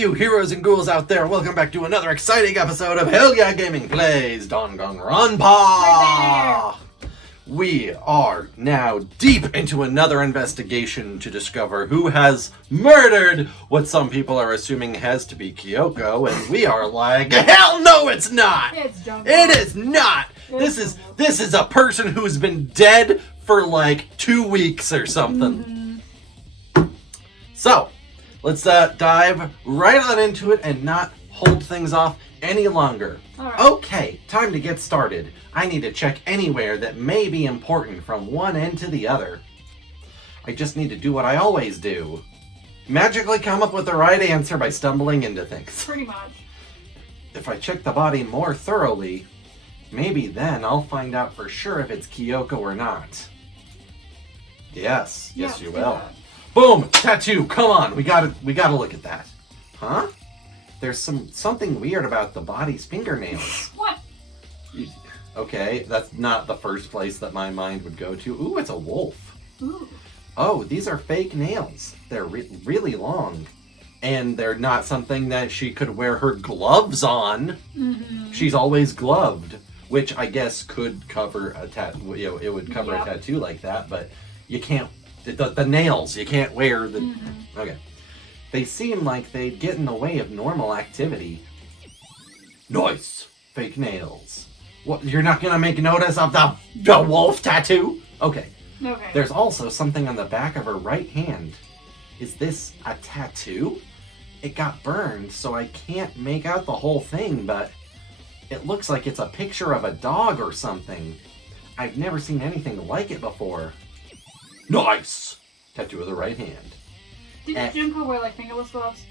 you heroes and ghouls out there, welcome back to another exciting episode of Hell Yeah Gaming Plays Danganronpa! We are now deep into another investigation to discover who has murdered what some people are assuming has to be Kyoko, and we are like, hell no it's not! It is not! This is a person who's been dead for like 2 weeks or something. So, let's dive right on into it and not hold things off any longer. Right. Okay, time to get started. I need to check anywhere that may be important from one end to the other. I just need to do what I always do. Magically come up with the right answer by stumbling into things. Pretty much. If I check the body more thoroughly, maybe then I'll find out for sure if it's Kyoko or not. Yes, you will. Boom! Tattoo! Come on! We gotta look at that. Huh? There's something weird about the body's fingernails. What? Okay, that's not the first place that my mind would go to. Ooh, it's a wolf. Ooh. Oh, these are fake nails. They're really long. And they're not something that she could wear her gloves on. Mm-hmm. She's always gloved, which I guess could cover a tattoo. You know, it would cover a tattoo like that, but you can't. The nails, you can't wear the... Mm-hmm. Okay. They seem like they'd get in the way of normal activity. Nice! Fake nails. What, you're not gonna make notice of the wolf tattoo? Okay. There's also something on the back of her right hand. Is this a tattoo? It got burned, so I can't make out the whole thing, but it looks like it's a picture of a dog or something. I've never seen anything like it before. Nice! Tattoo of the right hand. Didn't Junko wear like fingerless gloves?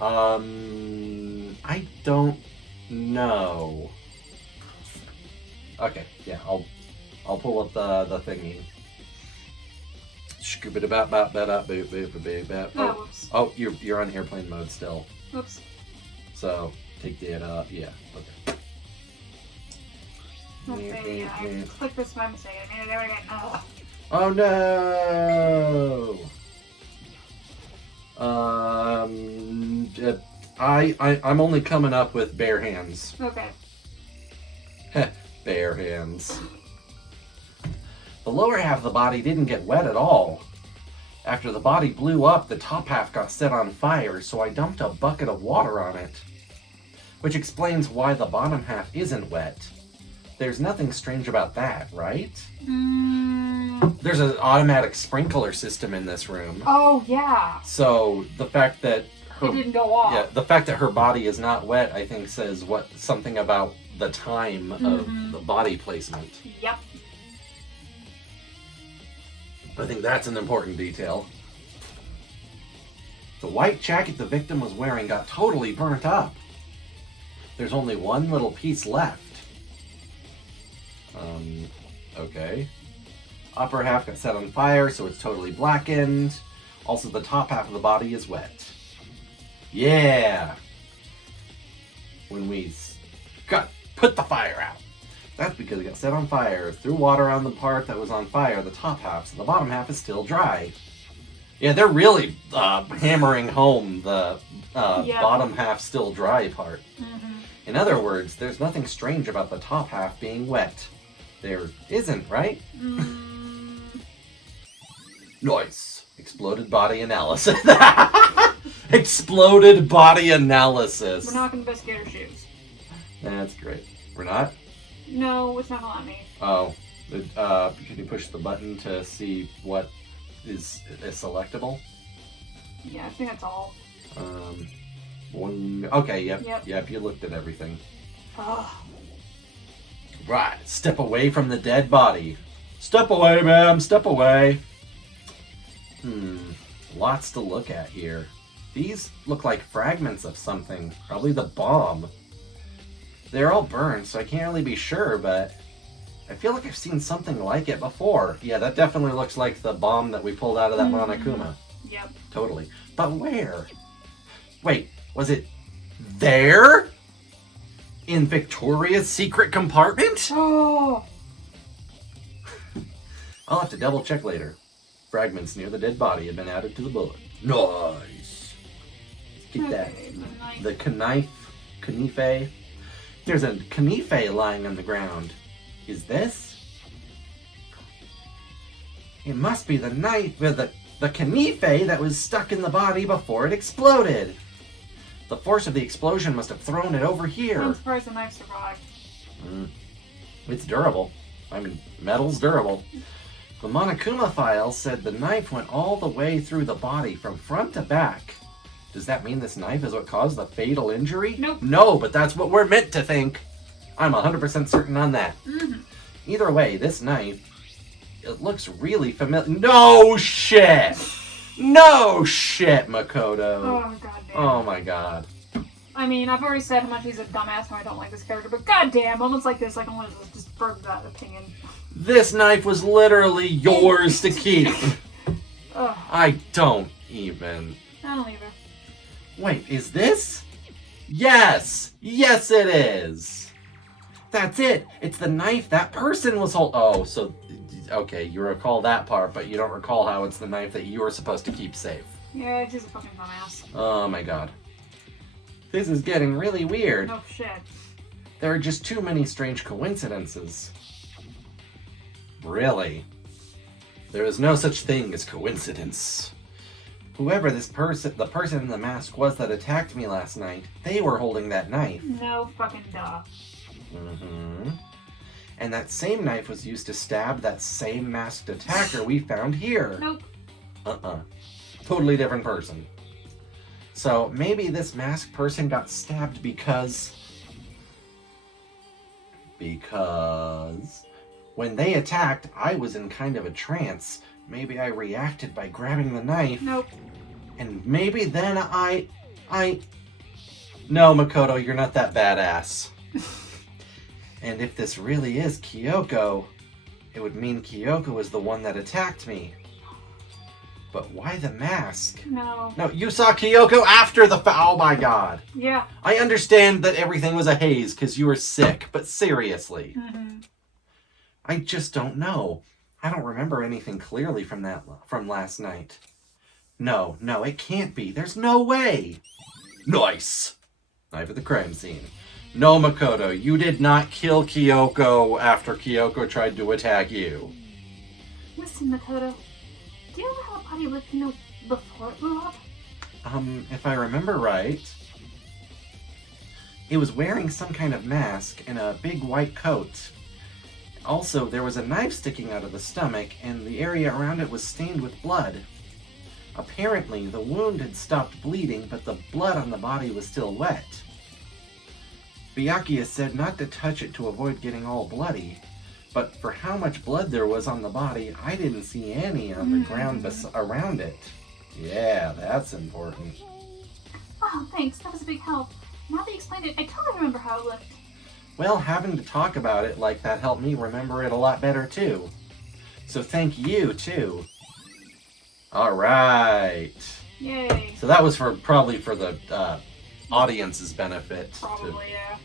I don't know. Okay, yeah, I'll pull up the thingy. Oh, you're on airplane mode still. Oops. So take that up. Yeah. Okay, yeah, I clicked this by mistake. I made it there again. Oh no! I'm only coming up with bare hands. Okay. Bare hands. The lower half of the body didn't get wet at all. After the body blew up, the top half got set on fire, so I dumped a bucket of water on it. Which explains why the bottom half isn't wet. There's nothing strange about that, right? There's an automatic sprinkler system in this room. Oh, yeah. So the fact that it didn't go off. Yeah, the fact that her body is not wet, I think, says something about the time of the body placement. Yep. I think that's an important detail. The white jacket the victim was wearing got totally burnt up. There's only one little piece left. Okay. Upper half got set on fire, so it's totally blackened. Also, the top half of the body is wet. Yeah! When we put the fire out. That's because it got set on fire. Threw water on the part that was on fire, the top half, so the bottom half is still dry. Yeah, they're really hammering home the bottom half still dry part. Mm-hmm. In other words, there's nothing strange about the top half being wet. There isn't, right? Nice. Exploded body analysis. Exploded body analysis. We're not going to investigate her shoes. That's great. We're not? No, it's not going to let me. Oh. Can you push the button to see what is selectable? Yeah, I think that's all. Okay, yep, you looked at everything. Oh. Right, step away from the dead body. Step away, ma'am, step away. Lots to look at here. These look like fragments of something, probably the bomb. They're all burned, so I can't really be sure, but I feel like I've seen something like it before. Yeah, that definitely looks like the bomb that we pulled out of that Monokuma. Yep. Totally. But where? Wait, was it there? In Victoria's secret compartment? Oh! I'll have to double check later. Fragments near the dead body have been added to the bullet. Nice! Get that. Okay, The knife. There's a knife lying on the ground. Is this? It must be the knife, the knife that was stuck in the body before it exploded. The force of the explosion must have thrown it over here. I'm surprised the knife survived. It's durable. I mean, metal's durable. The Monokuma file said the knife went all the way through the body from front to back. Does that mean this knife is what caused the fatal injury? Nope. No, but that's what we're meant to think. I'm 100% certain on that. Mm-hmm. Either way, this knife, it looks really familiar. No shit! No shit, Makoto. Oh, god damn. Oh my god. I mean, I've already said how much he's a dumbass and I don't like this character, but goddamn, moments like this, like, I want to just burn that opinion. This knife was literally yours to keep. Ugh. I don't even. I don't either. Wait, is this? Yes! Yes, it is! That's it! It's the knife that person was holding. Oh, so, okay, you recall that part, but you don't recall how it's the knife that you were supposed to keep safe. Yeah, he's a fucking dumbass. Oh my god. This is getting really weird. Oh shit. There are just too many strange coincidences. Really? There is no such thing as coincidence. Whoever the person in the mask was that attacked me last night, they were holding that knife. No fucking duh. Mm-hmm. And that same knife was used to stab that same masked attacker we found here. Nope. Totally different person. So maybe this masked person got stabbed because when they attacked, I was in kind of a trance. Maybe I reacted by grabbing the knife. Nope. And maybe then No, Makoto, you're not that badass. And if this really is Kyoko, it would mean Kyoko was the one that attacked me. But why the mask? No. No, you saw Kyoko after the oh my god. Yeah. I understand that everything was a haze because you were sick, but seriously. Mm-hmm. I just don't know. I don't remember anything clearly from last night. No, it can't be. There's no way. Nice. Knife at the crime scene. No, Makoto, you did not kill Kyoko after Kyoko tried to attack you. Listen, Makoto. Do you know how the body looked, before it blew up? If I remember right, it was wearing some kind of mask and a big white coat. Also, there was a knife sticking out of the stomach, and the area around it was stained with blood. Apparently, the wound had stopped bleeding, but the blood on the body was still wet. Byakuya said not to touch it to avoid getting all bloody, but for how much blood there was on the body, I didn't see any on the ground around it. Yeah, that's important. Oh, thanks. That was a big help. Now that you explained it, I totally remember how it looked. Well, having to talk about it like that helped me remember it a lot better, too. So thank you, too. Alright. Yay. So that was probably for the audience's benefit. Probably, yeah.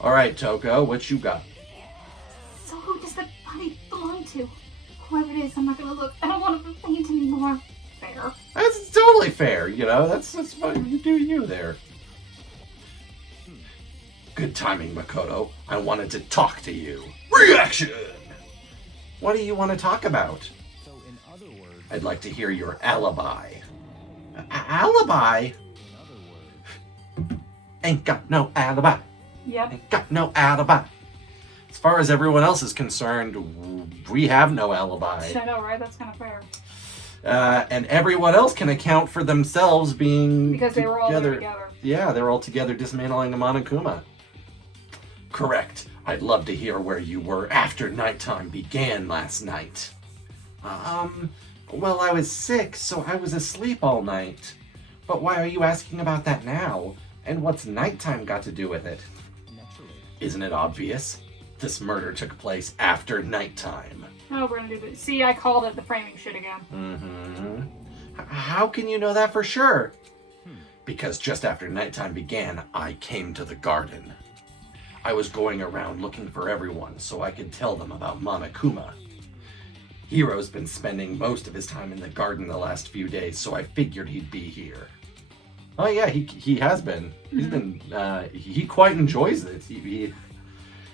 Alright, Toko, what you got? So who does that body belong to? Whoever it is, I'm not gonna look. I don't want to faint anymore. Fair. That's totally fair, that's fine. You do you there. Good timing, Makoto. I wanted to talk to you. Reaction! What do you want to talk about? So in other words, I'd like to hear your alibi. Alibi? in other words, Ain't got no alibi. Yep. Ain't got no alibi. As far as everyone else is concerned, we have no alibi. I know, right? That's kind of fair. And everyone else can account for themselves being Because they were all there together. Yeah, they were all together dismantling the Monokuma. Correct. I'd love to hear where you were after nighttime began last night. Well, I was sick, so I was asleep all night. But why are you asking about that now? And what's nighttime got to do with it? naturally. Isn't it obvious? This murder took place after nighttime. Oh, we're gonna do this. See, I called it the framing shit again. Mm-hmm. How can you know that for sure? Because just after nighttime began, I came to the garden. I was going around looking for everyone so I could tell them about Monokuma. Hiro's been spending most of his time in the garden the last few days, so I figured he'd be here. Oh yeah, he has been. He's been. He quite enjoys it.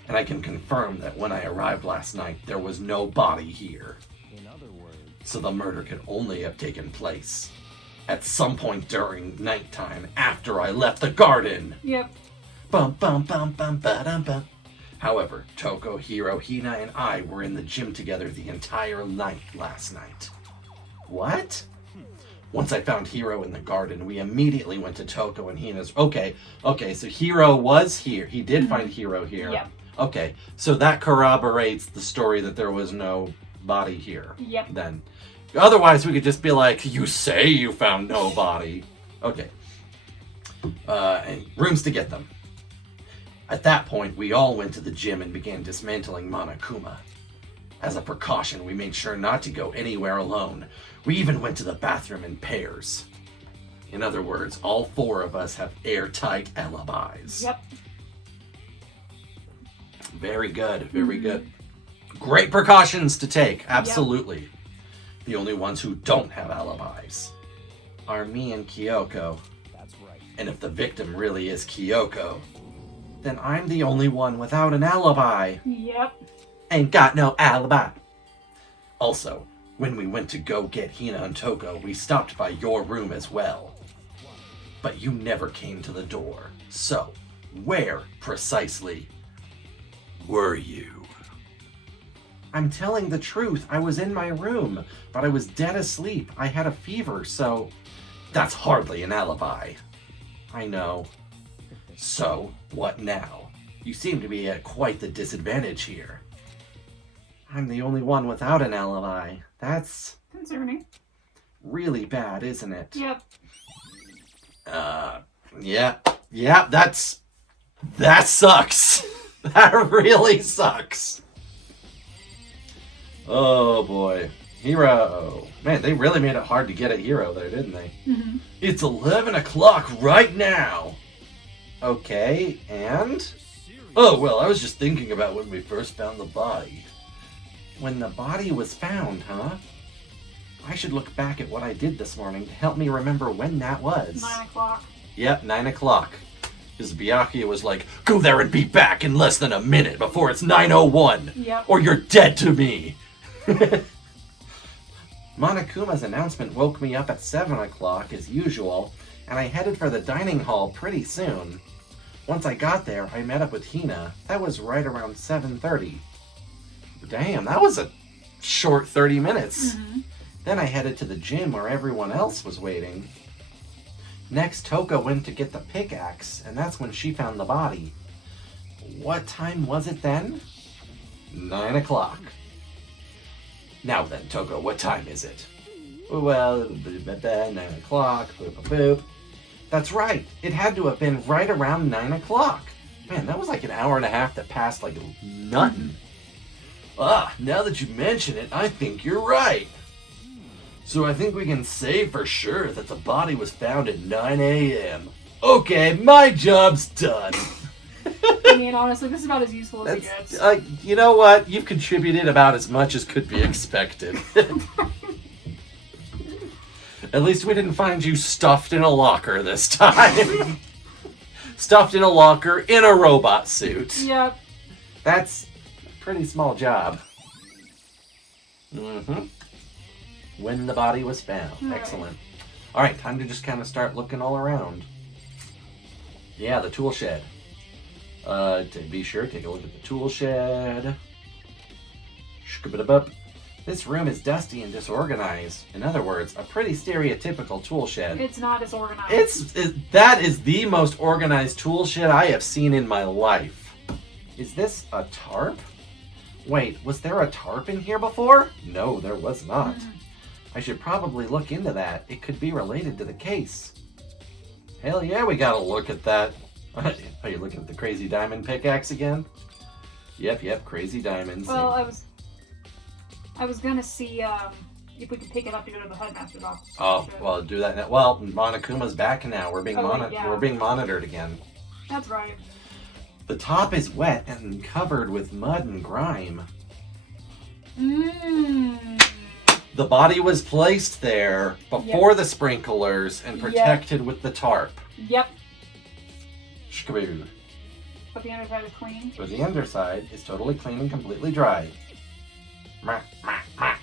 And I can confirm that when I arrived last night, there was no body here. In other words, So the murder could only have taken place at some point during nighttime after I left the garden. Yep. Bum bum bum bum ba-dum bum. However, Toko, Hiro, Hina, and I were in the gym together the entire night last night. What? Once I found Hiro in the garden, we immediately went to Toko and Hina's. Okay, so Hiro was here. He did find Hiro here. Yep. Okay, so that corroborates the story that there was no body here. Yep. Then. Otherwise, we could just be like, you say you found no body. Okay. And rooms to get them. At that point, we all went to the gym and began dismantling Monokuma. As a precaution, we made sure not to go anywhere alone. We even went to the bathroom in pairs. In other words, all 4 of us have airtight alibis. Yep. Very good, very good. Great precautions to take, absolutely. The only ones who don't have alibis are me and Kyoko. that's right. And if the victim really is Kyoko, then I'm the only one without an alibi. Yep. Ain't got no alibi. Also, when we went to go get Hina and Toko, we stopped by your room as well. But you never came to the door. So, where, precisely, were you? I'm telling the truth. I was in my room, but I was dead asleep. I had a fever, so... That's hardly an alibi. I know. So, what now? You seem to be at quite the disadvantage here. I'm the only one without an alibi. That's Concerning. really bad, isn't it? Yep. Yeah, that sucks. That really sucks. Oh boy. Hiro. Man, they really made it hard to get at Hiro there, didn't they? Mm-hmm. It's 11 o'clock right now. Okay, and? Oh, well, I was just thinking about when we first found the body. When the body was found, huh? I should look back at what I did this morning to help me remember when that was. 9 o'clock. Yep, 9 o'clock. Because Byakuya was like, go there and be back in less than a minute before it's 9:01. Yep. Or you're dead to me. Monokuma's announcement woke me up at 7 o'clock as usual, and I headed for the dining hall pretty soon. Once I got there, I met up with Hina. That was right around 7:30. Damn, that was a short 30 minutes. Mm-hmm. Then I headed to the gym where everyone else was waiting. Next, Toko went to get the pickaxe, and that's when she found the body. What time was it then? 9 o'clock. Now then, Toko, what time is it? Well, 9 o'clock, boop, boop, boop. That's right. It had to have been right around 9 o'clock. Man, that was like an hour and a half that passed like nothing. Now that you mention it, I think you're right. So I think we can say for sure that the body was found at 9 a.m. Okay, my job's done. I mean, honestly, this is about as useful as it gets. You know what? You've contributed about as much as could be expected. At least we didn't find you stuffed in a locker this time. Stuffed in a locker in a robot suit. Yep. That's a pretty small job. Mm-hmm. When the body was found. Right. Excellent. Alright, time to just kind of start looking all around. Yeah, the tool shed. To be sure, take a look at the tool shed. Shkabadabup. This room is dusty and disorganized. In other words, a pretty stereotypical tool shed. It's not disorganized. That is the most organized tool shed I have seen in my life. Is this a tarp? Wait, was there a tarp in here before? No, there was not. I should probably look into that. It could be related to the case. Hell yeah, we gotta look at that. Are you looking at the crazy diamond pickaxe again? Yep, crazy diamonds. Well, I was gonna see if we could pick it up to go to the headmaster's office. Oh, well, do that now. Well, Monokuma's back now. We're being yeah. we're being monitored again. That's right. The top is wet and covered with mud and grime. The body was placed there before the sprinklers and protected with the tarp. Yep. Shkaboo. But the underside is clean. But the underside is totally clean and completely dry. Mah, mah, mah.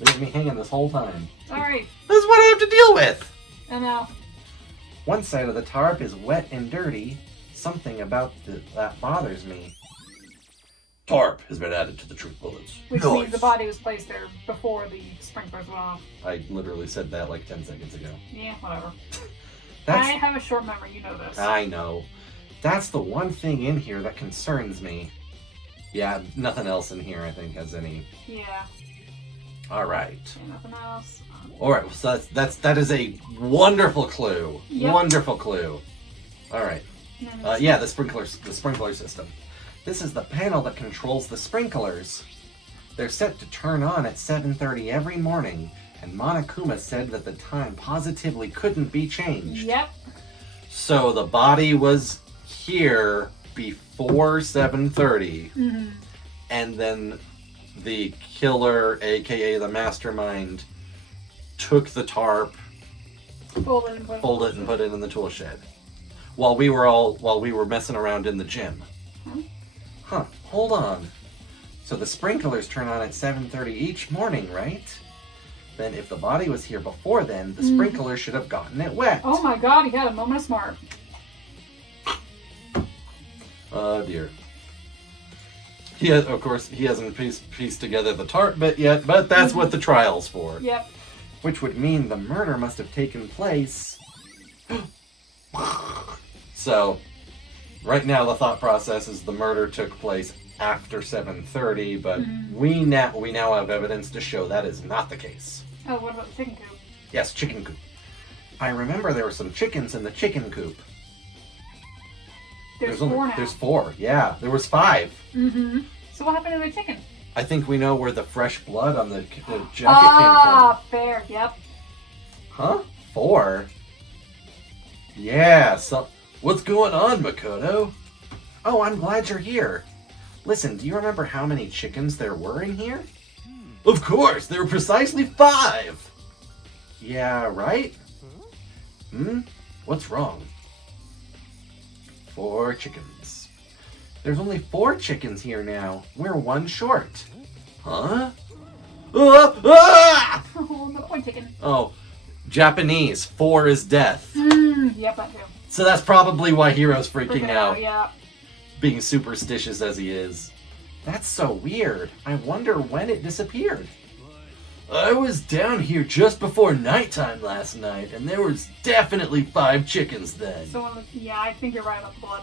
Leave me hanging this whole time. Sorry. This is what I have to deal with! I know. One side of the tarp is wet and dirty. Something about that bothers me. Tarp has been added to the truth bullets. Which means the body was placed there before the sprinklers went off. I literally said that like 10 seconds ago. Yeah, whatever. That's, I have a short memory, you know this. I know. That's the one thing in here that concerns me. Yeah, nothing else in here I think has any. Yeah. Alright. And nothing else. Alright, so that is a wonderful clue. Yep. Wonderful clue. Alright. And Yeah, the sprinkler system. This is the panel that controls the sprinklers. They're set to turn on at 7:30 every morning, and Monokuma said that the time positively couldn't be changed. Yep. So the body was here before 7:30, and then the killer, aka the mastermind, took the tarp, Fold it and put it in the tool shed. While we were messing around in the gym. Huh, hold on. So the sprinklers turn on at 7:30 each morning, right? Then if the body was here before then, the sprinkler should have gotten it wet. Oh my god, he had a moment of smart. Oh dear. Of course, he hasn't pieced together the tarp bit yet, but that's what the trial's for. Yep. Which would mean the murder must have taken place. So, right now the thought process is the murder took place after 7:30, but we now have evidence to show that is not the case. Oh, what about the chicken coop? Yes, chicken coop. I remember there were some chickens in the chicken coop. There's 4 now. There's 4, yeah. There was 5. So what happened to the chicken? I think we know where the fresh blood on the jacket came Ah, fair, yep. from. Huh? 4? Yeah, so... What's going on, Makoto? Oh, I'm glad you're here. Listen, do you remember how many chickens there were in here? Of course, there were precisely 5! Yeah, right? What's wrong? 4 chickens. There's only 4 chickens here now. We're 1 short. Huh? Oh, no point chicken. Oh, Japanese. 4 is death. Yep, that too. So that's probably why Hiro's freaking out. Yeah. Being superstitious as he is. That's so weird. I wonder when it disappeared. I was down here just before nighttime last night, and there was definitely 5 chickens then. So, yeah, I think you're right about the blood.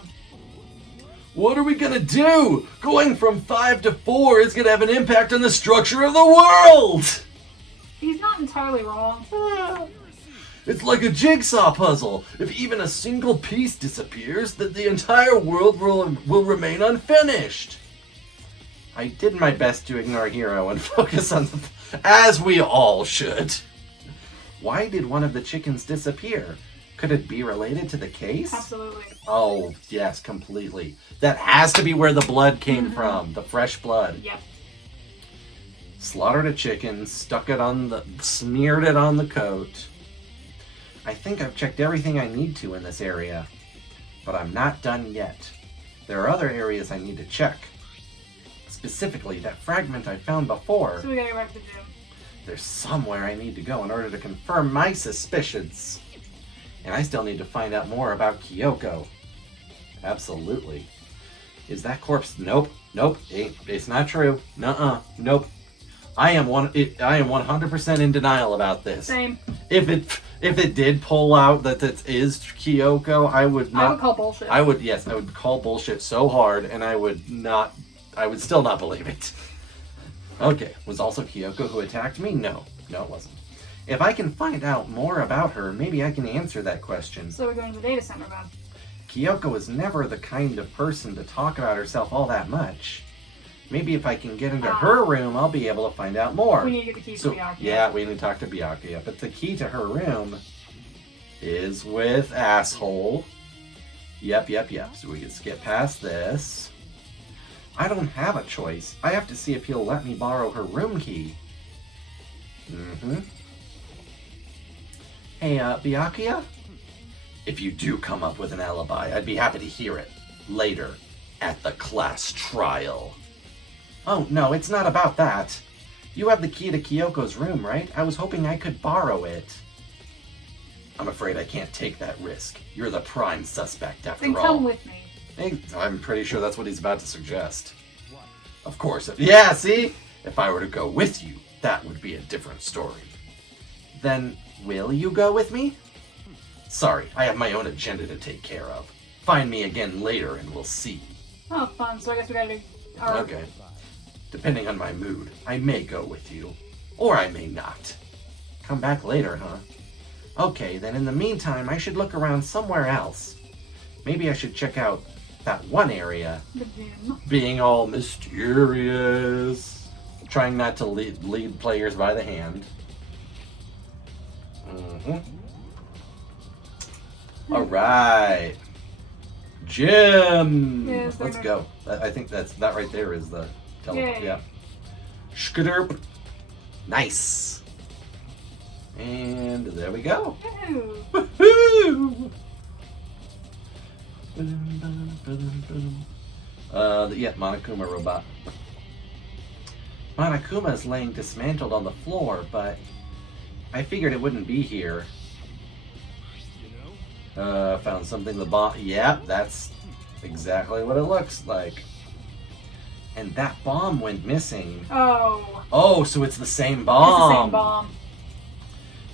What are we gonna do? Going from 5 to 4 is gonna have an impact on the structure of the world! He's not entirely wrong. It's like a jigsaw puzzle. If even a single piece disappears, then the entire world will remain unfinished. I did my best to ignore Hiro and focus on as we all should. Why did one of the chickens disappear? Could it be related to the case? Absolutely. Oh, yes, completely. That has to be where the blood came from, the fresh blood. Yep. Slaughtered a chicken, smeared it on the coat. I think I've checked everything I need to in this area, but I'm not done yet. There are other areas I need to check. Specifically, that fragment I found before. So we gotta go back to the gym. There's somewhere I need to go in order to confirm my suspicions. And I still need to find out more about Kyoko. Absolutely. Is that corpse? Nope. It's not true. Nuh-uh. Nope. I am 100% in denial about this. Same. If it did pull out that it is Kyoko, I would not. I would call bullshit. I would call bullshit so hard, and I would still not believe it. Okay, was also Kyoko who attacked me? No, it wasn't. If I can find out more about her, maybe I can answer that question. So we're going to the data center then. Kyoko was never the kind of person to talk about herself all that much. Maybe if I can get into her room, I'll be able to find out more. We need to get the key to Byakuya. Yeah, we need to talk to Byakuya. But the key to her room is with asshole. Yep. So we can skip past this. I don't have a choice. I have to see if he'll let me borrow her room key. Mm-hmm. Hey, Byakuya? If you do come up with an alibi, I'd be happy to hear it. Later, at the class trial. Oh, no, it's not about that. You have the key to Kyoko's room, right? I was hoping I could borrow it. I'm afraid I can't take that risk. You're the prime suspect after Then all. come with me. Hey, I'm pretty sure that's what he's about to suggest. Of course. Yeah, see? If I were to go with you, that would be a different story. Then, will you go with me? Sorry, I have my own agenda to take care of. Find me again later and we'll see. Oh, fun. So I guess we gotta do... Okay. Depending on my mood, I may go with you. Or I may not. Come back later, huh? Okay, then in the meantime, I should look around somewhere else. Maybe I should check out that one area. The gym. Being all mysterious. Trying not to lead players by the hand. Mm-hmm. Alright. Gym! Yes, Let's go. I think that right there is the teleport. Yay. Yeah. Shkaderp. Nice. And there we go. Woohoo! Woohoo! Yeah, Monokuma robot. Monokuma is laying dismantled on the floor, but I figured it wouldn't be here. Found something the bomb. Yeah, that's exactly what it looks like. And that bomb went missing. Oh. Oh, so it's the same bomb. It's the same bomb.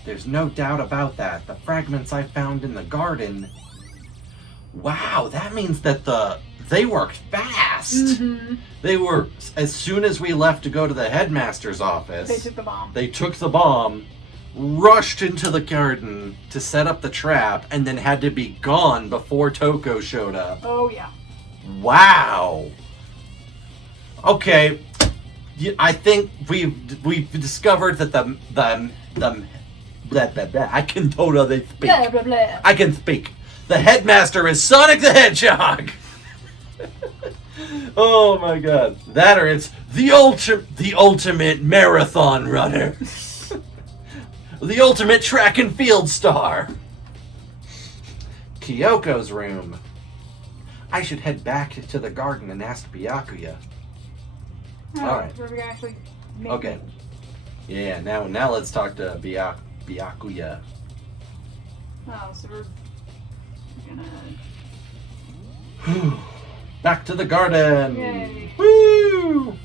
There's no doubt about that. The fragments I found in the garden. Wow, that means that they worked fast. Mm-hmm. They were, as soon as we left to go to the headmaster's office, They took the bomb. They took the bomb, rushed into the garden to set up the trap, and then had to be gone before Toko showed up. Oh, yeah. Wow. Okay, I think we've discovered that the blah, blah, blah. I can totally speak. Blah, blah, blah. I can speak. The headmaster is Sonic the Hedgehog. Oh my god. That or it's the ultimate marathon runner. The ultimate track and field star. Kyoko's room. I should head back to the garden and ask Byakuya. Oh, Alright. where we actually make Okay. Yeah, now let's talk to Byakuya. Oh, so we're gonna... Back to the garden. Yay. Woo!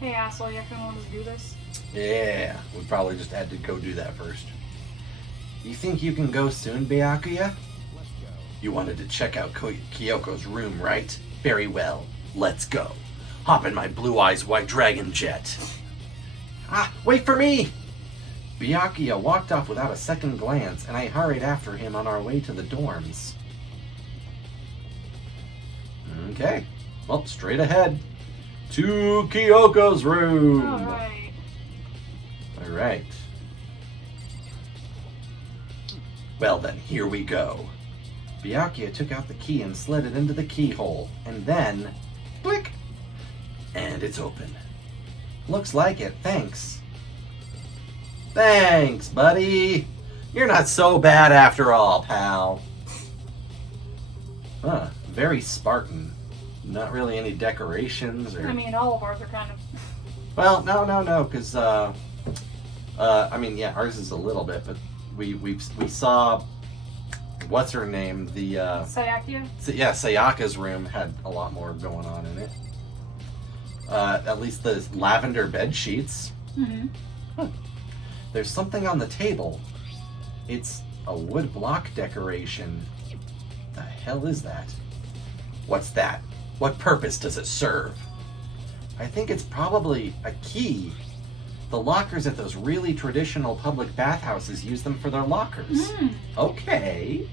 Hey, asshole, you actually want us to do this? Yeah, we probably just had to go do that first. You think you can go soon, Byakuya? Let's go. You wanted to check out Kyoko's room, right? Very well. Let's go. Hop in my Blue Eyes White Dragon jet. Ah, wait for me! Byakuya walked off without a second glance, and I hurried after him on our way to the dorms. Okay. Well, straight ahead. To Kyoko's room. Alright. Alright. Well then, here we go. Byakuya took out the key and slid it into the keyhole, and then... click! And it's open. Looks like it, thanks. Thanks, buddy. You're not so bad after all, pal. Huh, very Spartan. Not really any decorations or... I mean, all of ours are kind of... Well, no, because, I mean, yeah, ours is a little bit, but we saw, what's her name, the, Sayaka? yeah, Sayaka's room had a lot more going on in it. At least the lavender bed sheets. Mm-hmm. There's something on the table. It's a wood block decoration. The hell is that? What's that? What purpose does it serve? I think it's probably a key. The lockers at those really traditional public bathhouses use them for their lockers. Mm. Okay.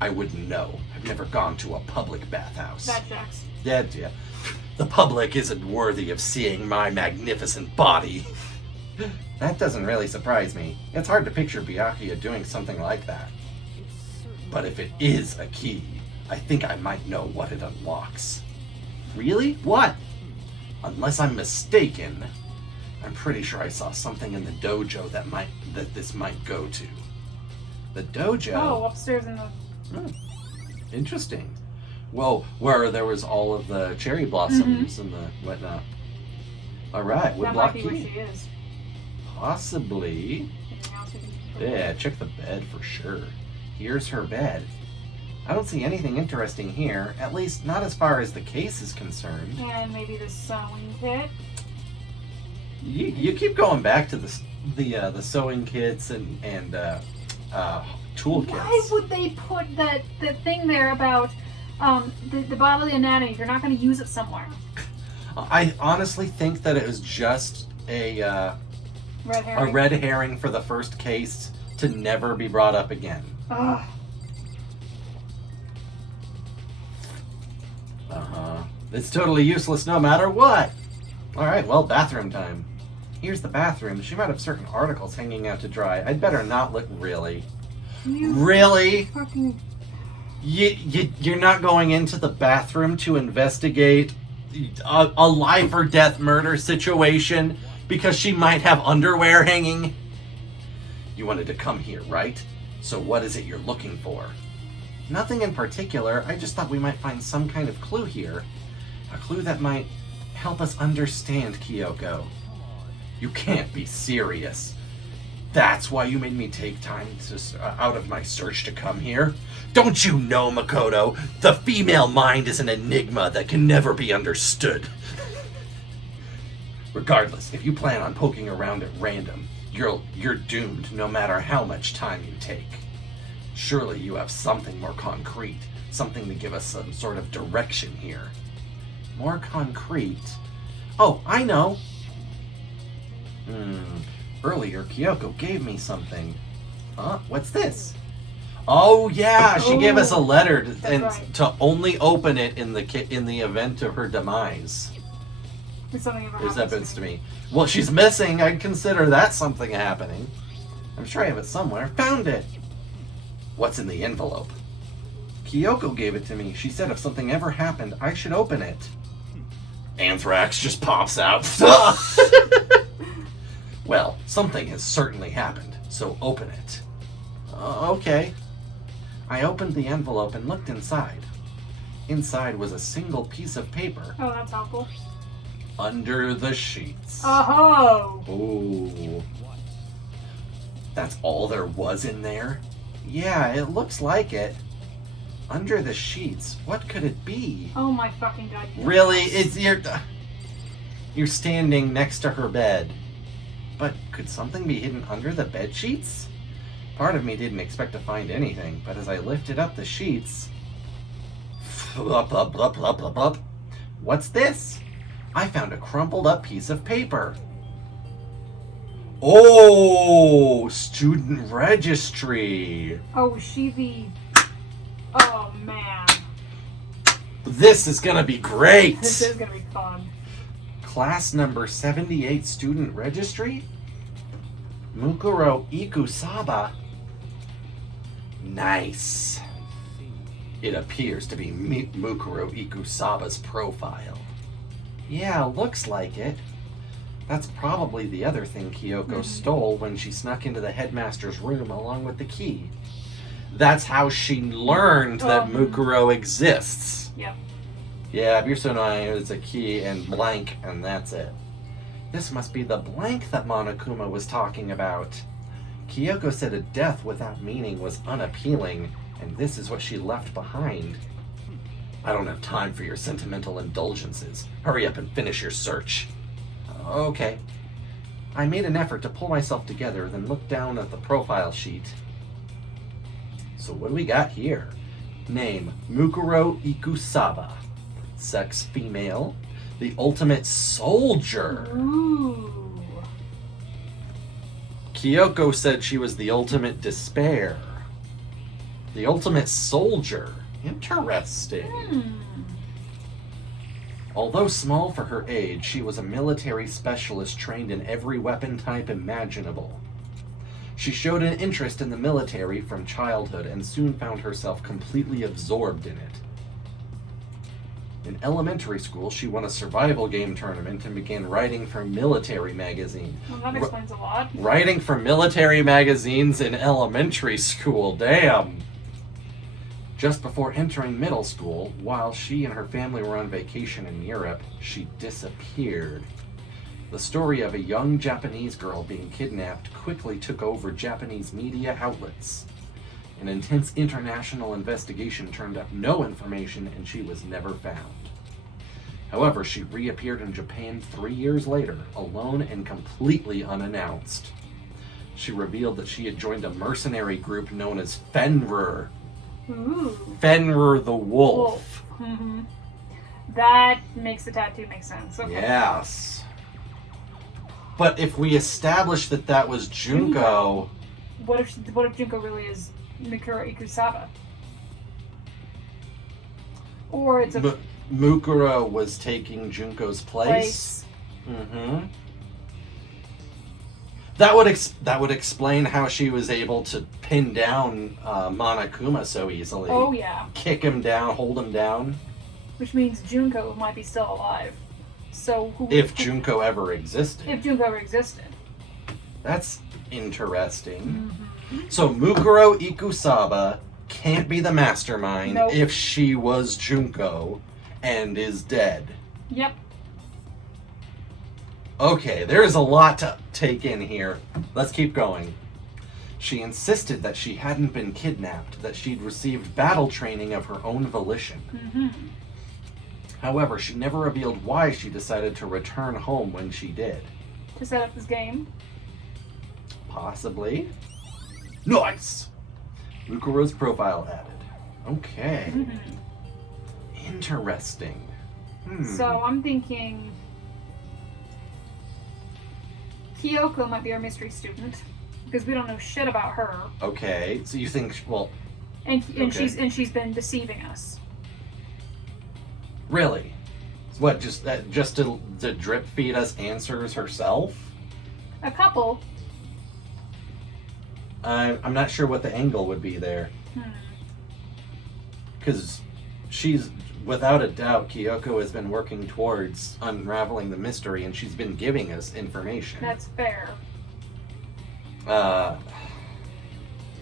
I wouldn't know. I've never gone to a public bathhouse. That checks. Yeah. The public isn't worthy of seeing my magnificent body. That doesn't really surprise me. It's hard to picture Byakuya doing something like that. But if it is a key, I think I might know what it unlocks. Really? What? Unless I'm mistaken, I'm pretty sure I saw something in the dojo that this might go to. The dojo? Oh, upstairs in the... Interesting. Well, where there was all of the cherry blossoms and the whatnot. Alright, would That block might be key. where she is. Possibly. Anything else we can... Yeah, check the bed for sure. Here's her bed. I don't see anything interesting here, at least not as far as the case is concerned. And maybe the sewing kit. You keep going back to the sewing kits and toolkits. Why would they put that thing there about the bodily anatomy if you're not going to use it somewhere? I honestly think that it was just a Red herring. red herring for the first case to never be brought up again. Ugh. It's totally useless no matter what. Alright, well, bathroom time. Here's the bathroom. She might have certain articles hanging out to dry. I'd better not look. Really? You Really? fucking... You're not going into the bathroom to investigate a life or death murder situation because she might have underwear hanging? You wanted to come here, right? So what is it you're looking for? Nothing in particular. I just thought we might find some kind of clue here. A clue that might help us understand Kyoko. You can't be serious. That's why you made me take time out of my search to come here? Don't you know, Makoto? The female mind is an enigma that can never be understood. Regardless, if you plan on poking around at random, you're doomed no matter how much time you take. Surely you have something more concrete, something to give us some sort of direction here. More concrete? Oh, I know! Earlier, Kyoko gave me something. Huh? What's this? Oh yeah, she gave us a letter to only open it in the event of her demise. If something ever This happens happens to me. Well, she's missing. I'd consider that something happening. I'm sure I have it somewhere. Found it! What's in the envelope? Kyoko gave it to me. She said if something ever happened, I should open it. Anthrax just pops out. Well, something has certainly happened, so open it. Okay. I opened the envelope and looked inside. Inside was a single piece of paper. Oh, that's helpful. Under the sheets. Oh! Ooh. That's all there was in there? Yeah, it looks like it. Under the sheets, what could it be? Oh my fucking god. Really? You're standing next to her bed. But could something be hidden under the bed sheets? Part of me didn't expect to find anything, but as I lifted up the sheets... What's this? I found a crumpled up piece of paper. Oh, student registry. Oh, she the... Oh, man. This is gonna be great. This is gonna be fun. Class number 78 student registry? Mukuro Ikusaba. Nice. It appears to be Mukuro Ikusaba's profile. Yeah, looks like it. That's probably the other thing Kyoko stole when she snuck into the headmaster's room along with the key. That's how she learned that Mukuro exists. Yep. Yeah, Birsunai is a key and blank, and that's it. This must be the blank that Monokuma was talking about. Kyoko said a death without meaning was unappealing, and this is what she left behind. I don't have time for your sentimental indulgences. Hurry up and finish your search. Okay. I made an effort to pull myself together, then looked down at the profile sheet. So what do we got here? Name, Mukuro Ikusaba. Sex, female. The ultimate soldier. Ooh. Kyoko said she was the ultimate despair. The ultimate soldier. Interesting. Although small for her age, she was a military specialist trained in every weapon type imaginable. She showed an interest in the military from childhood and soon found herself completely absorbed in it. In elementary school, she won a survival game tournament and began writing for military magazine. Well, that explains a lot. Writing for military magazines in elementary school, damn! Just before entering middle school, while she and her family were on vacation in Europe, she disappeared. The story of a young Japanese girl being kidnapped quickly took over Japanese media outlets. An intense international investigation turned up no information and she was never found. However, she reappeared in Japan 3 years later, alone and completely unannounced. She revealed that she had joined a mercenary group known as Fenrir. Ooh. Fenrir the Wolf. Mm-hmm. That makes the tattoo make sense. Okay. Yes. But if we establish that that was Junko... What if Junko really is Mikura Ikusaba? Or it's a Mukura was taking Junko's place. Mm-hmm. That would explain how she was able to pin down Monokuma so easily. Oh yeah. Kick him down, hold him down. Which means Junko might be still alive. So if Junko ever existed. If Junko ever existed. That's interesting. Mm-hmm. So Mukuro Ikusaba can't be the mastermind if she was Junko and is dead. Yep. Okay, there's a lot to take in here. Let's keep going. She insisted that she hadn't been kidnapped, that she'd received battle training of her own volition. Mm-hmm. However, she never revealed why she decided to return home when she did. To set up this game? Possibly. Nice! Mukuro's profile added. Okay. Mm-hmm. Interesting. So I'm thinking Kyoko might be our mystery student because we don't know shit about her. Okay, so you think and okay. she's been deceiving us. Really? What? Just to drip feed us answers herself? A couple. I'm not sure what the angle would be there. Because she's, without a doubt, Kyoko has been working towards unraveling the mystery, and she's been giving us information. That's fair.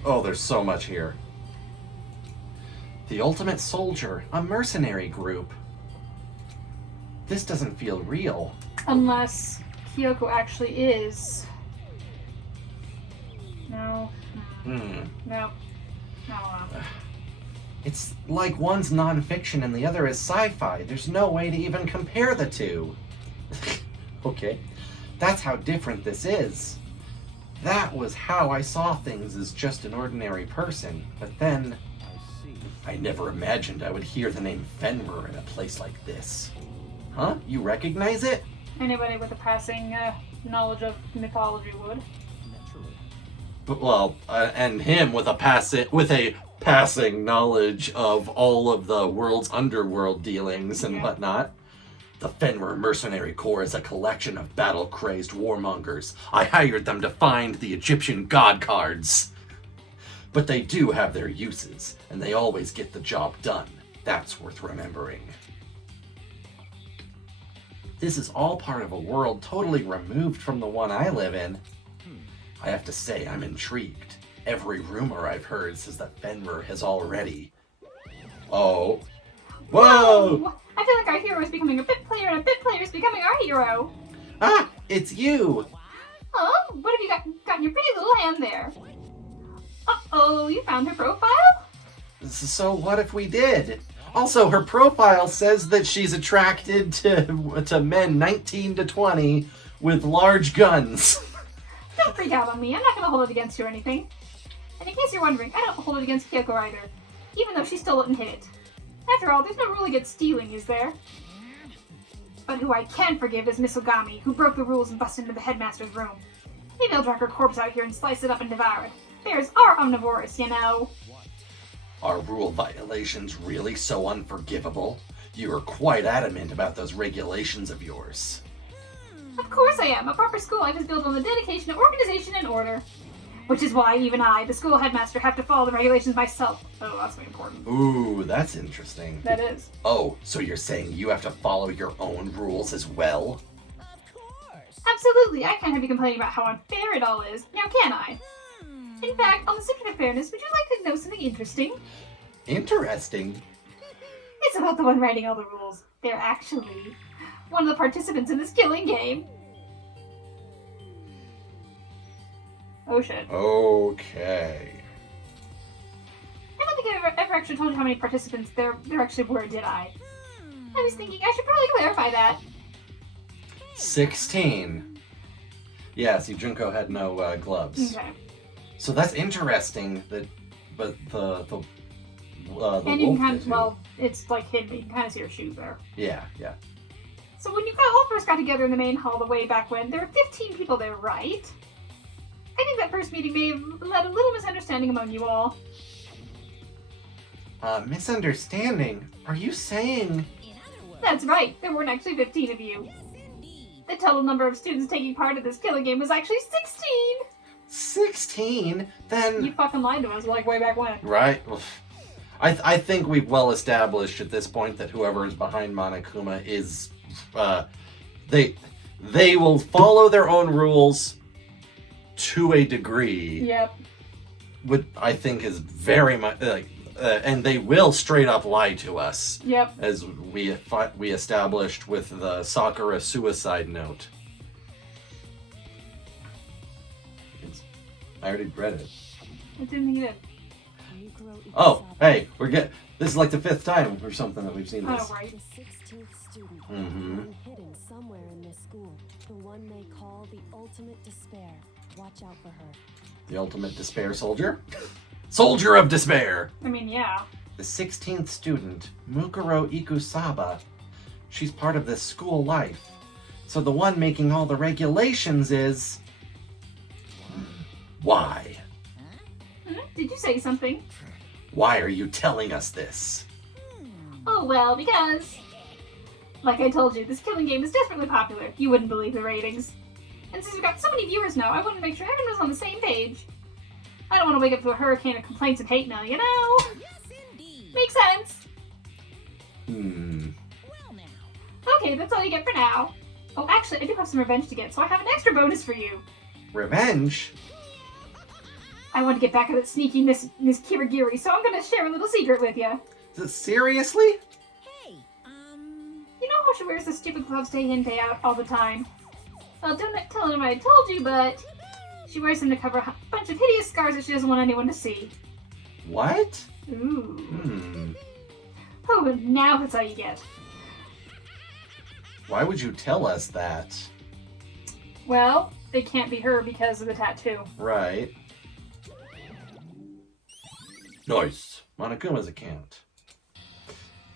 There's so much here. The Ultimate Soldier, a mercenary group. This doesn't feel real. Unless Kyoko actually is. No. No. I don't know. It's like one's nonfiction and the other is sci-fi. There's no way to even compare the two. Okay. That's how different this is. That was how I saw things as just an ordinary person. But then, I never imagined I would hear the name Fenrir in a place like this. Huh? You recognize it? Anybody with a passing knowledge of mythology would. Well, and him with a passing knowledge of all of the world's underworld dealings and whatnot. The Fenrir Mercenary Corps is a collection of battle-crazed warmongers. I hired them to find the Egyptian god cards. But they do have their uses, and they always get the job done. That's worth remembering. This is all part of a world totally removed from the one I live in. I have to say, I'm intrigued. Every rumor I've heard says that Fenrir has already... Oh. Whoa! I feel like our hero is becoming a bit player and a bit player is becoming our hero. Ah, it's you! Oh, what have you got in your pretty little hand there? Uh-oh, you found her profile? So what if we did? Also, her profile says that she's attracted to men 19 to 20 with large guns. Don't freak out on me. I'm not going to hold it against you or anything. And in case you're wondering, I don't hold it against Kyoko either, even though she stole it and hid it. After all, there's no rule against stealing, is there? But who I can forgive is Miss Ogami, who broke the rules and busted into the headmaster's room. Maybe I'll drag her corpse out here and slice it up and devour it. Bears are omnivorous, you know. Are rule violations really so unforgivable? You are quite adamant about those regulations of yours. Of course I am. A proper school life is built on the dedication to organization and order. Which is why even I, the school headmaster, have to follow the regulations myself. Oh, that's very important. Ooh, that's interesting. That is. Oh, so you're saying you have to follow your own rules as well? Of course. Absolutely, I can't have you complaining about how unfair it all is, now can I? In fact, on the subject of fairness, would you like to know something interesting? Interesting. It's about the one writing all the rules. They're actually one of the participants in this killing game. Oh shit. Okay. I don't think I've ever actually told you how many participants there actually were, did I? I was thinking I should probably clarify that. 16. Yeah, see, Junko had no gloves. Okay. So that's interesting. But the And you wolf can kind did of, too. well, it's like hidden, you can kind of see her shoes there. Yeah. So when you all first got together in the main hall the way back when, there were 15 people there, right? I think that first meeting may have led a little misunderstanding among you all. Misunderstanding? Are you saying? In other words, That's right, there weren't actually 15 of you. yes, indeed. The total number of students taking part in this killing game was actually 16! 16? Then... You fucking lied to us, like, way back when. Right. I think we've well established at this point that whoever is behind Monokuma is, they will follow their own rules to a degree, Yep. which I think is very much and they will straight up lie to us, Yep. as we established with the Sakura suicide note. I already read it. I didn't think you did. Oh, hey, this is like the 5th time or something that we've seen Oh, this. right. The 16th student, Mhm. one hidden somewhere in this school, the one they call the ultimate despair. Watch out for her. The ultimate despair soldier? Soldier of despair! I mean, yeah. The 16th student, Mukuro Ikusaba. She's part of this school life. So the one making all the regulations is... Why? Did you say something? Why are you telling us this? Oh, well, because... Like I told you, this killing game is desperately popular. You wouldn't believe the ratings. And since we've got so many viewers now, I wanted to make sure everyone was on the same page. I don't want to wake up to a hurricane of complaints and hate mail, you know? Yes, indeed. Makes sense. Well now. Okay, that's all you get for now. Oh, actually, I do have some revenge to get, so I have an extra bonus for you. Revenge? I want to get back at that sneaky Miss Kirigiri, so I'm going to share a little secret with you. Seriously? Hey, You know how she wears the stupid gloves day in, day out, all the time? Well, don't tell him I told you, but she wears them to cover a bunch of hideous scars that she doesn't want anyone to see. What? Ooh. Oh, now that's all you get. Why would you tell us that? Well, it can't be her because of the tattoo. Right. Nice. Monokuma's account.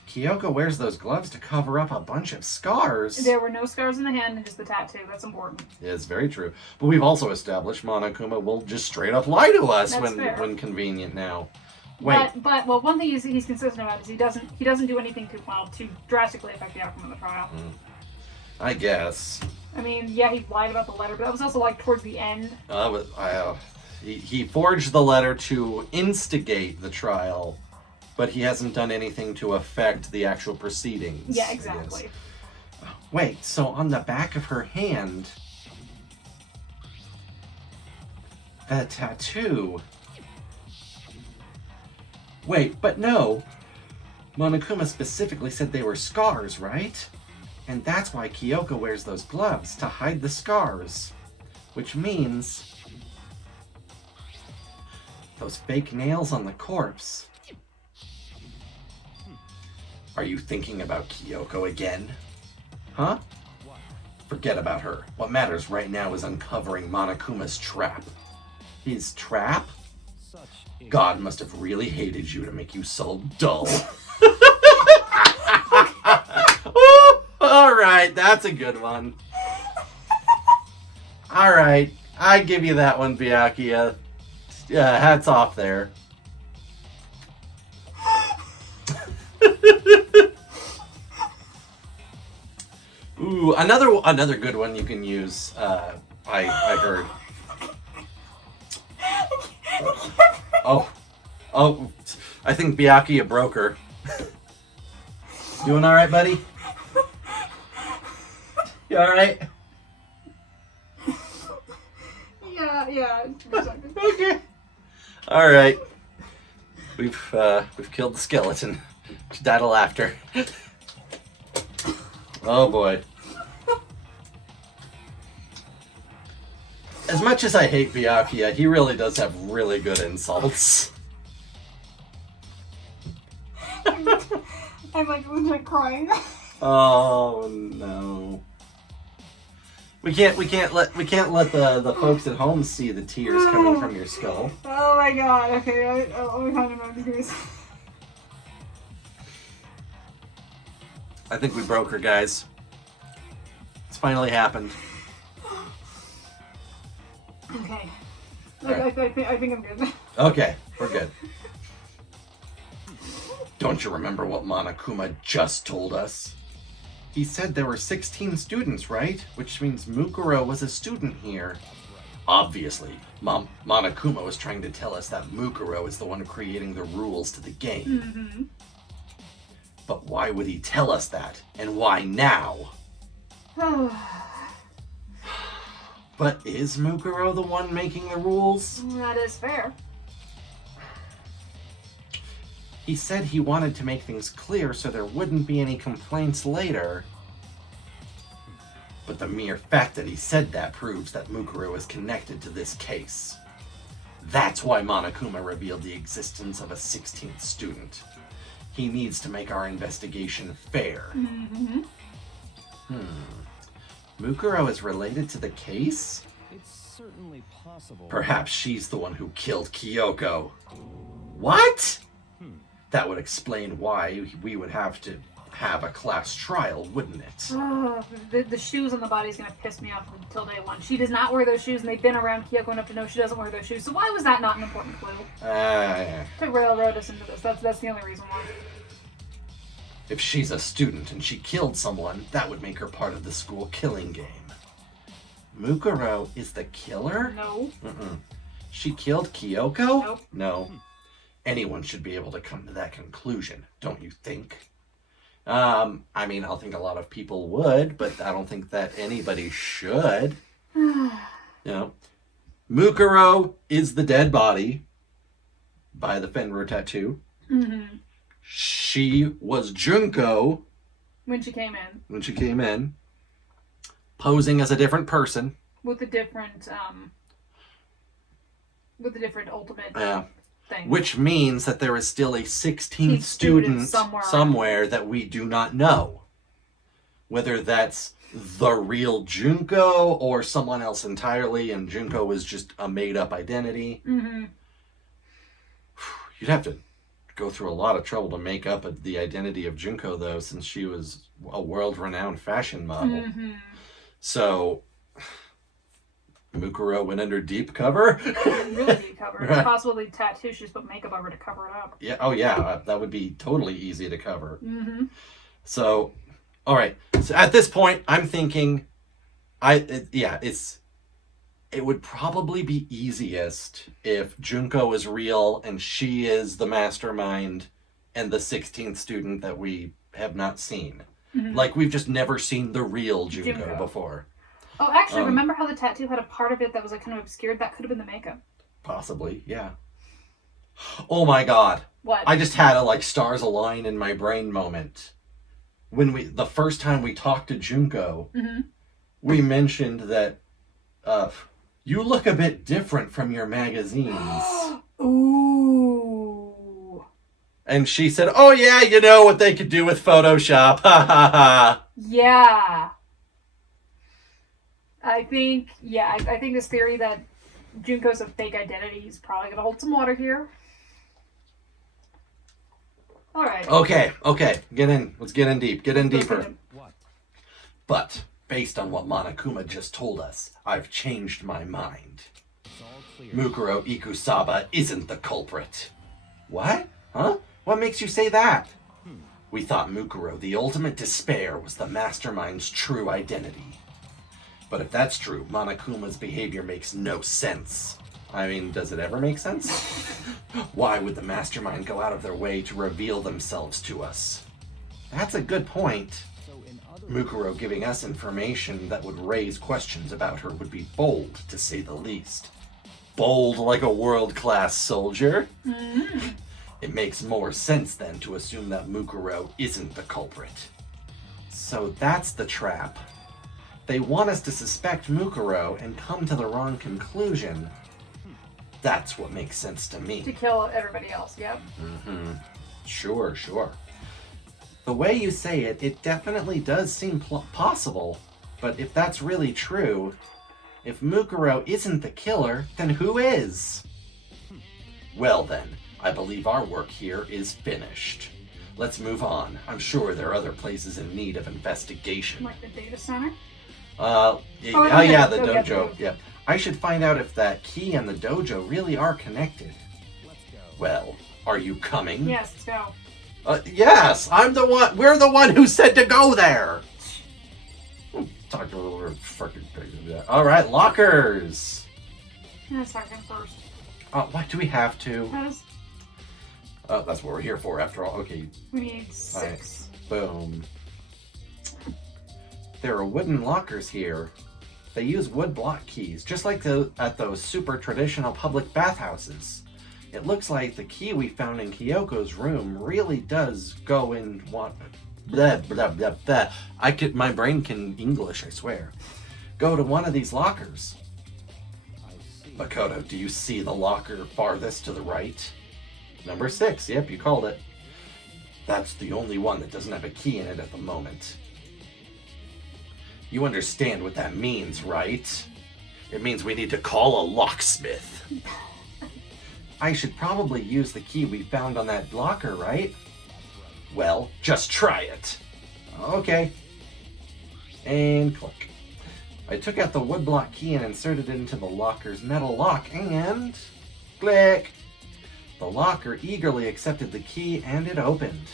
Kyoko wears those gloves to cover up a bunch of scars. There were no scars in the hand and just the tattoo. That's important. It's very true. But we've also established Monokuma will just straight up lie to us That's fair. when convenient now. Wait. But well, one thing he's consistent about is he doesn't do anything to drastically affect the outcome of the trial. I guess. I mean, yeah, he lied about the letter, but that was also like towards the end. He forged the letter to instigate the trial, but he hasn't done anything to affect the actual proceedings. Yeah, I exactly. guess. Wait, so on the back of her hand, the tattoo. Wait, but no. Monokuma specifically said they were scars, right? And that's why Kyoko wears those gloves, to hide the scars. Which means... those fake nails on the corpse. Are you thinking about Kyoko again? Huh? Forget about her. What matters right now is uncovering Monokuma's trap. His trap? Such God must have really hated you to make you so dull. Alright, that's a good one. Alright, I give you that one, Byakuya. Hats off there. Ooh, another good one you can use, I heard. Oh. I think Byakuya broke her. Doing all right, buddy? You all right? Yeah. Okay. All right. We've killed the skeleton. She died of laughter. Oh boy. As much as I hate Byakuya, he really does have really good insults. I'm like legit crying. Oh no. We can't let the folks at home see the tears coming from your skull. Oh my god, okay, let me find my degrees. I think we broke her, guys. It's finally happened. Okay. Alright. I think I'm good. Okay, we're good. Don't you remember what Monokuma just told us? He said there were 16 students, right? Which means Mukuro was a student here. Obviously, Monokuma was trying to tell us that Mukuro is the one creating the rules to the game. Mm-hmm. But why would he tell us that? And why now? But is Mukuro the one making the rules? That is fair. He said he wanted to make things clear so there wouldn't be any complaints later. But the mere fact that he said that proves that Mukuro is connected to this case. That's why Monokuma revealed the existence of a 16th student. He needs to make our investigation fair. Mm-hmm. Mukuro is related to the case? It's certainly possible. Perhaps she's the one who killed Kyoko. What? That would explain why we would have to have a class trial, wouldn't it? The shoes on the body's gonna piss me off until day one. She does not wear those shoes, and they've been around Kyoko enough to know she doesn't wear those shoes. So why was that not an important clue? To railroad us into this. That's the only reason why. If she's a student and she killed someone, that would make her part of the school killing game. Mukuro is the killer? No. She killed Kyoko? Nope. No. Anyone should be able to come to that conclusion, don't you think? I mean, I think a lot of people would, but I don't think that anybody should. You know, Mukuro is the dead body by the Fenrir tattoo. Mm-hmm. She was Junko When she came in. Posing as a different person. With a different ultimate thing. Which means that there is still a 16th student somewhere that we do not know. Whether that's the real Junko or someone else entirely, and Junko is just a made-up identity. Mm-hmm. You'd have to go through a lot of trouble to make up the identity of Junko, though, since she was a world-renowned fashion model. Mm-hmm. So, Mukuro went under deep cover? Really deep cover. It's possible the tattoo should just put makeup over to cover it up. Yeah. Oh, yeah. That would be totally easy to cover. Mm-hmm. So, all right. So at this point, I'm thinking, it would probably be easiest if Junko is real and she is the mastermind and the 16th student that we have not seen. Mm-hmm. Like, we've just never seen the real Junko before. Oh, actually, remember how the tattoo had a part of it that was like kind of obscured? That could have been the makeup. Possibly, yeah. Oh my god. What? I just had a like stars align in my brain moment. When the first time we talked to Junko, we mentioned that you look a bit different from your magazines. Ooh. And she said, "Oh yeah, you know what they could do with Photoshop." Ha ha ha. Yeah. I think this theory that Junko's a fake identity is probably going to hold some water here. All right. Okay. Get in. Let's get in deep. Get in deeper. What? But based on what Monokuma just told us, I've changed my mind. It's all clear. Mukuro Ikusaba isn't the culprit. What? Huh? What makes you say that? We thought Mukuro, the ultimate despair, was the mastermind's true identity. But if that's true, Monokuma's behavior makes no sense. I mean, does it ever make sense? Why would the mastermind go out of their way to reveal themselves to us? That's a good point. So in other Mukuro giving us information that would raise questions about her would be bold, to say the least. Bold like a world-class soldier? It makes more sense then to assume that Mukuro isn't the culprit. So that's the trap. They want us to suspect Mukuro and come to the wrong conclusion. That's what makes sense to me. To kill everybody else, yep. Sure. The way you say it, it definitely does seem possible. But if that's really true, if Mukuro isn't the killer, then who is? Well then, I believe our work here is finished. Let's move on. I'm sure there are other places in need of investigation. Like the data center? Yeah, the dojo. dojo. Yep. I should find out if that key and the dojo really are connected. let's go. Well, are you coming? Yes, let's go. Yes, I'm the one. We're the one who said to go there. Talk to her fucking. All right, lockers. Let's talk to him first. Why do we have to? Because That's what we're here for, after all. Okay, we need 6. boom. There are wooden lockers here. They use wood block keys, just like at those super traditional public bathhouses. It looks like the key we found in Kyoko's room really does go in one. Blah, blah, blah, blah. My brain can English, I swear. Go to one of these lockers. I see. Makoto, do you see the locker farthest to the right? Number 6, yep, you called it. That's the only one that doesn't have a key in it at the moment. You understand what that means, right? It means we need to call a locksmith. I should probably use the key we found on that locker, right? Well, just try it. Okay. And click. I took out the woodblock key and inserted it into the locker's metal lock, and click. The locker eagerly accepted the key, and it opened.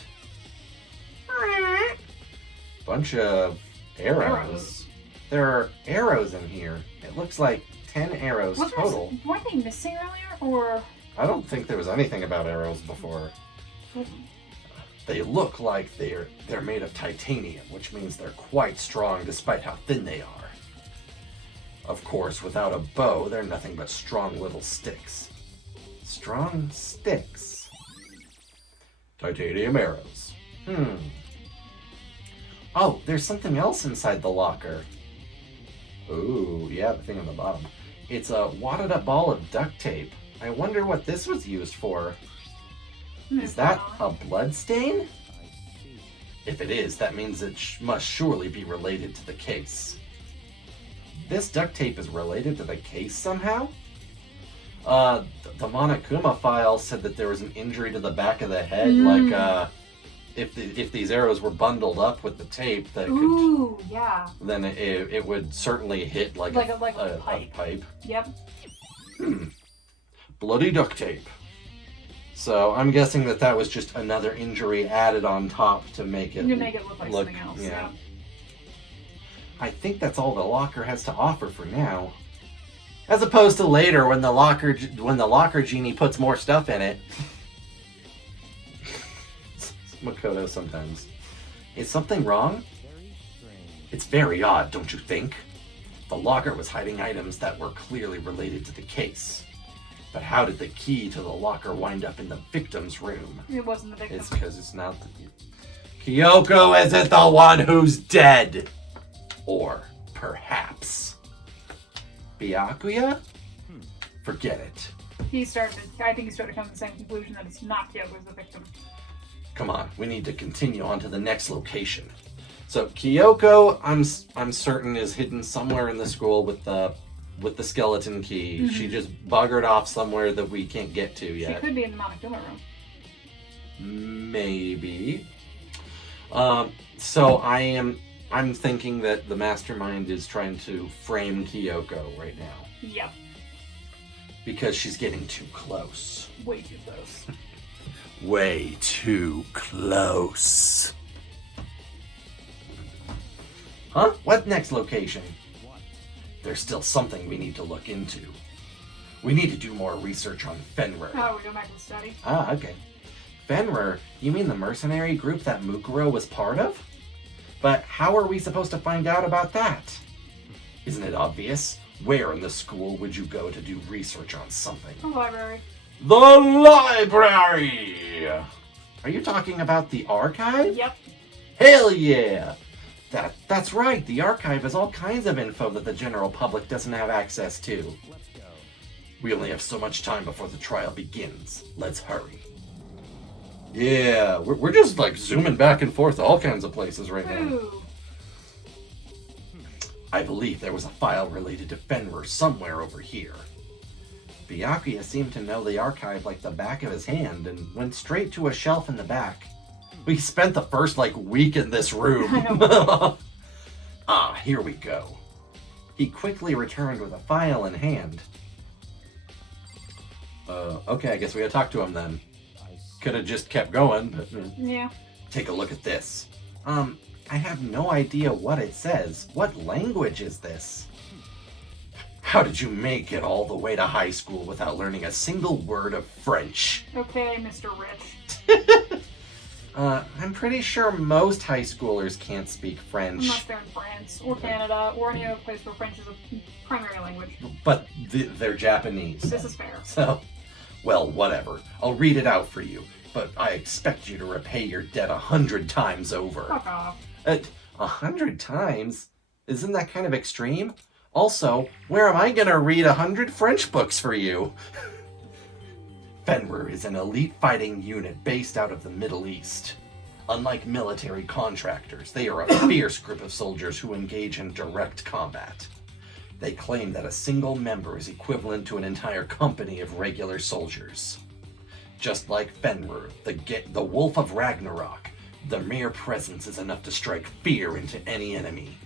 Bunch of arrows. There are arrows in here. It looks like 10 arrows total. Weren't they missing earlier, or? I don't think there was anything about arrows before. They look like they're made of titanium, which means they're quite strong despite how thin they are. Of course, without a bow, they're nothing but strong little sticks. Strong sticks. Titanium arrows. Oh, there's something else inside the locker. Ooh, yeah, the thing on the bottom. It's a wadded up ball of duct tape. I wonder what this was used for. Is that a blood stain? I see. If it is, that means it must surely be related to the case. This duct tape is related to the case somehow? The Monokuma file said that there was an injury to the back of the head, like if these arrows were bundled up with the tape, that Ooh, yeah. then it would certainly hit like a pipe. Yep. Bloody duct tape. So I'm guessing that was just another injury added on top to make it look like something else. Yeah. I think that's all the locker has to offer for now. As opposed to later when the locker genie puts more stuff in it. Makoto sometimes. Is something wrong? Very strange. It's very odd, don't you think? The locker was hiding items that were clearly related to the case. But how did the key to the locker wind up in the victim's room? It wasn't the victim. It's because it's not the... Kyoko isn't the one who's dead! Or perhaps... Byakuya? Forget it. I think he started coming to the same conclusion that it's not Kyoko's the victim. Come on, we need to continue on to the next location. So Kyoko, I'm certain, is hidden somewhere in the school with the skeleton key. Mm-hmm. She just buggered off somewhere that we can't get to She yet. could be in the Monokuma room. Maybe. So I'm thinking that the mastermind is trying to frame Kyoko right now. Yep. Because she's getting too close. Way too close. Way too close. Huh? What next location? What? There's still something we need to look into. We need to do more research on Fenrir. Oh, we go back and study. Ah, okay. Fenrir? You mean the mercenary group that Mukuro was part of? But how are we supposed to find out about that? Isn't it obvious? Where in the school would you go to do research on something? The library. The library! Are you talking about the archive? Yep. Hell yeah! That's right, the archive has all kinds of info that the general public doesn't have access to. Let's go. We only have so much time before the trial begins. Let's hurry. Yeah, we're just like zooming back and forth to all kinds of places right now. Ooh. I believe there was a file related to Fenrir somewhere over here. Byakuya seemed to know the archive like the back of his hand and went straight to a shelf in the back. We spent the first week in this room. I know. Ah, here we go. He quickly returned with a file in hand. Okay, I guess we gotta talk to him then. I see. Could have just kept going, but Yeah. take a look at this. I have no idea what it says. What language is this? How did you make it all the way to high school without learning a single word of French? Okay, Mr. Rich. I'm pretty sure most high schoolers can't speak French. Unless they're in France or Canada or any other place where French is a primary language. But they're Japanese. This is fair. So, well, whatever. I'll read it out for you, but I expect you to repay your debt 100 times over. Fuck off. 100 times? Isn't that kind of extreme? Also, where am I gonna read 100 French books for you? Fenrir is an elite fighting unit based out of the Middle East. Unlike military contractors, they are a fierce group of soldiers who engage in direct combat. They claim that a single member is equivalent to an entire company of regular soldiers. Just like Fenrir, the Wolf of Ragnarok, the mere presence is enough to strike fear into any enemy.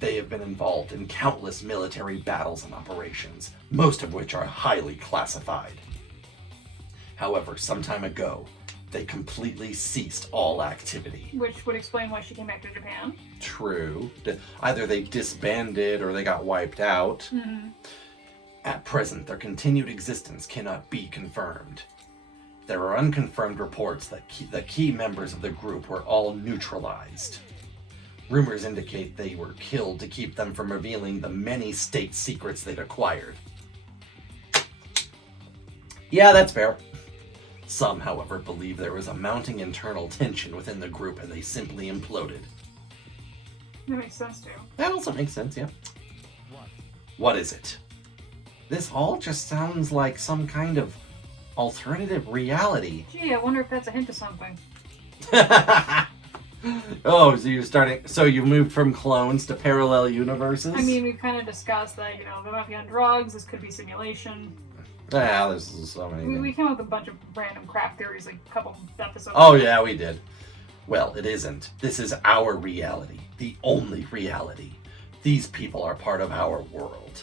They have been involved in countless military battles and operations, most of which are highly classified. However, some time ago, they completely ceased all activity. Which would explain why she came back to Japan. True. Either they disbanded or they got wiped out. Mm-hmm. At present, their continued existence cannot be confirmed. There are unconfirmed reports that the key members of the group were all neutralized. Rumors indicate they were killed to keep them from revealing the many state secrets they'd acquired. Yeah, that's fair. Some, however, believe there was a mounting internal tension within the group and they simply imploded. That makes sense too. That also makes sense, yeah. What? What is it? This all just sounds like some kind of alternative reality. Gee, I wonder if that's a hint to something. Oh, so you moved from clones to parallel universes? I mean, we've kind of discussed that, they might be on drugs, this could be simulation. Yeah, there's so many We things. came up with a bunch of random crap theories like a couple episodes Oh ago. yeah, we did. Well, it isn't. This is our reality. The only reality. These people are part of our world.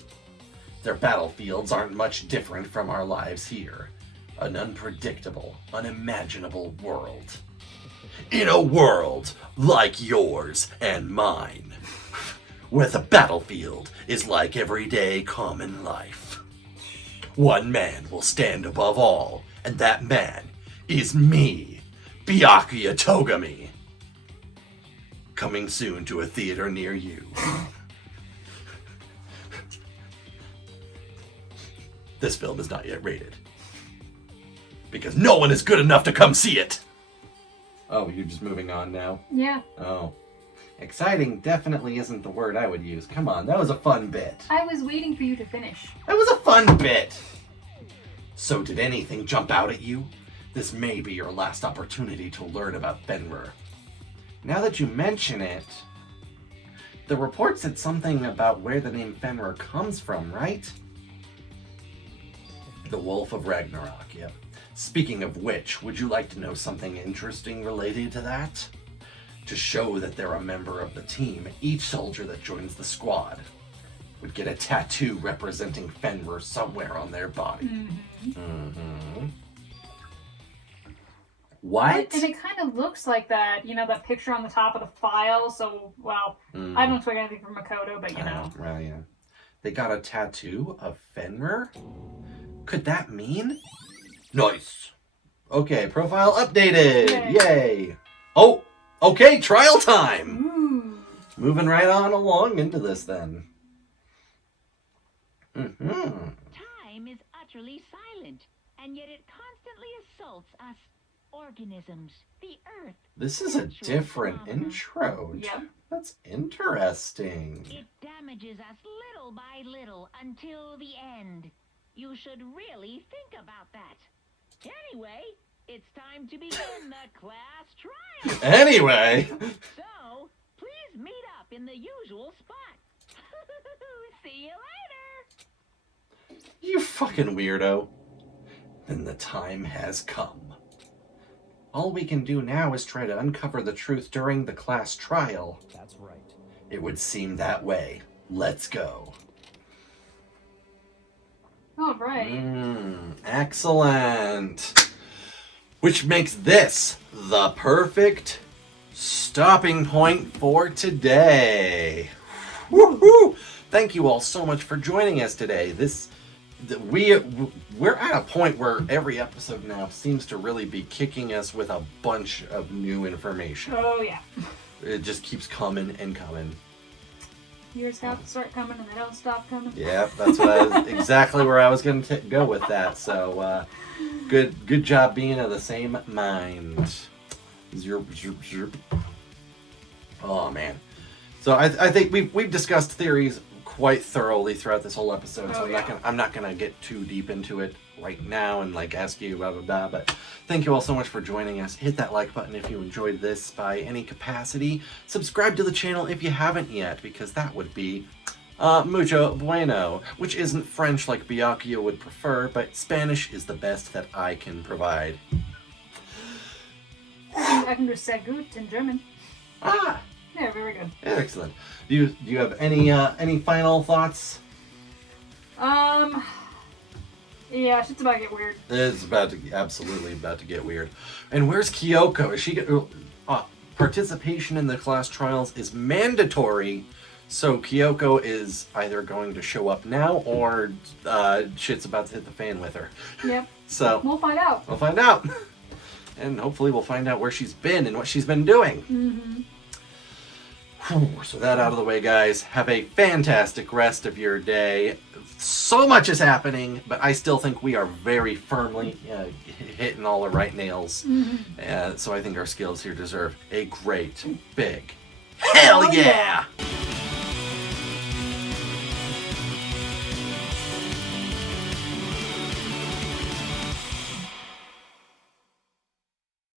Their battlefields aren't much different from our lives here. An unpredictable, unimaginable world. In a world like yours and mine, where the battlefield is like everyday common life. One man will stand above all, and that man is me, Byakuya Togami. Coming soon to a theater near you. This film is not yet rated. Because no one is good enough to come see it! Oh, you're just moving on now? Yeah. Oh. Exciting definitely isn't the word I would use. Come on, that was a fun bit. I was waiting for you to finish. That was a fun bit! So did anything jump out at you? This may be your last opportunity to learn about Fenrir. Now that you mention it, the report said something about where the name Fenrir comes from, right? The Wolf of Ragnarok, yep. Speaking of which, would you like to know something interesting related to that? To show that they're a member of the team, each soldier that joins the squad would get a tattoo representing Fenrir somewhere on their body. Mm-hmm. What? And it kind of looks like that, that picture on the top of the file. So, well, I don't expect anything from Makoto, but Well, yeah. They got a tattoo of Fenrir? Could that mean? Nice. Okay, profile updated. Yay. Oh, okay, trial time. Ooh. Moving right on along into this then. Mm-hmm. Time is utterly silent, and yet it constantly assaults us organisms, the earth. This is a natural different phenomena. intro. Yep. That's interesting. It damages us little by little until the end. You should really think about that. Anyway, it's time to begin the class trial. Anyway. So, please meet up in the usual spot. See you later. You fucking weirdo. Then the time has come. All we can do now is try to uncover the truth during the class trial. That's right. It would seem that way. Let's go. All right. Excellent. Which makes this the perfect stopping point for today. Woohoo! Thank you all so much for joining us today. We're at a point where every episode now seems to really be kicking us with a bunch of new information. Oh, yeah. It just keeps coming and coming. Years have to start coming and they don't stop coming. Yeah, that's what exactly where I was going to go with that. So, good job being of the same mind. Zerp, zerp, zerp. Oh man. So I think we've discussed theories quite thoroughly throughout this whole episode. So I'm not gonna get too deep into it right now and like ask you blah blah blah. But thank you all so much for joining us. Hit that like button if you enjoyed this by any capacity. Subscribe to the channel if you haven't yet, because that would be mucho bueno, which isn't French like Byakuya would prefer, but Spanish is the best that I can provide. I can just say gut in German. Ah, Yeah, very good. excellent. Do you have any final thoughts? Yeah, shit's about to get weird. It's absolutely about to get weird. And where's Kyoko? Is she participation in the class trials is mandatory, so Kyoko is either going to show up now or shit's about to hit the fan with her. Yep. So We'll find out. we'll find out, and hopefully we'll find out where she's been and what she's been doing. Mm-hmm. So that out of the way, guys. Have a fantastic rest of your day. So much is happening, but I still think we are very firmly hitting all the right nails. Mm-hmm. So I think our skills here deserve a great big hell yeah!